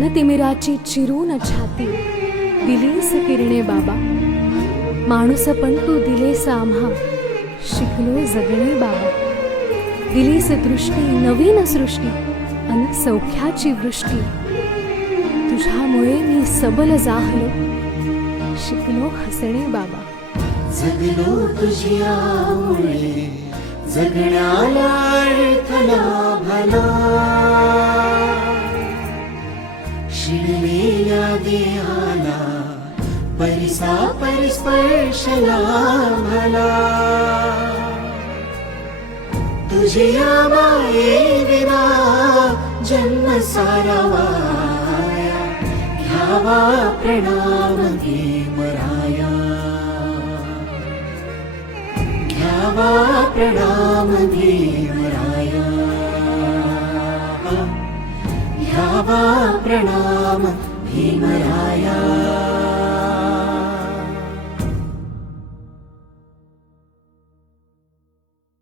घनतिमिराची चिरून छाती दिलीस किरणे बाबा, माणूस पण तू दिलेस आम्हा, शिकलो जगणे बाबा. दिलीस दृष्टी नवीन सृष्टी अन सौख्याची वृष्टी, तुझ्यामुळे मी सबल जाहलो, शिकलो हसणे बाबा. जगलो तुझ्यामुळे जगण्याला अर्थ लाभला, शिणलेल्या देहाला परिसा परिस्पर्श लाभला. तुझ्या माये विना जन्म सारा वाया, घ्यावा प्रणाम भीमराया, घ्यावा प्रणाम भीमराया, घ्यावा प्रणाम भीमराया.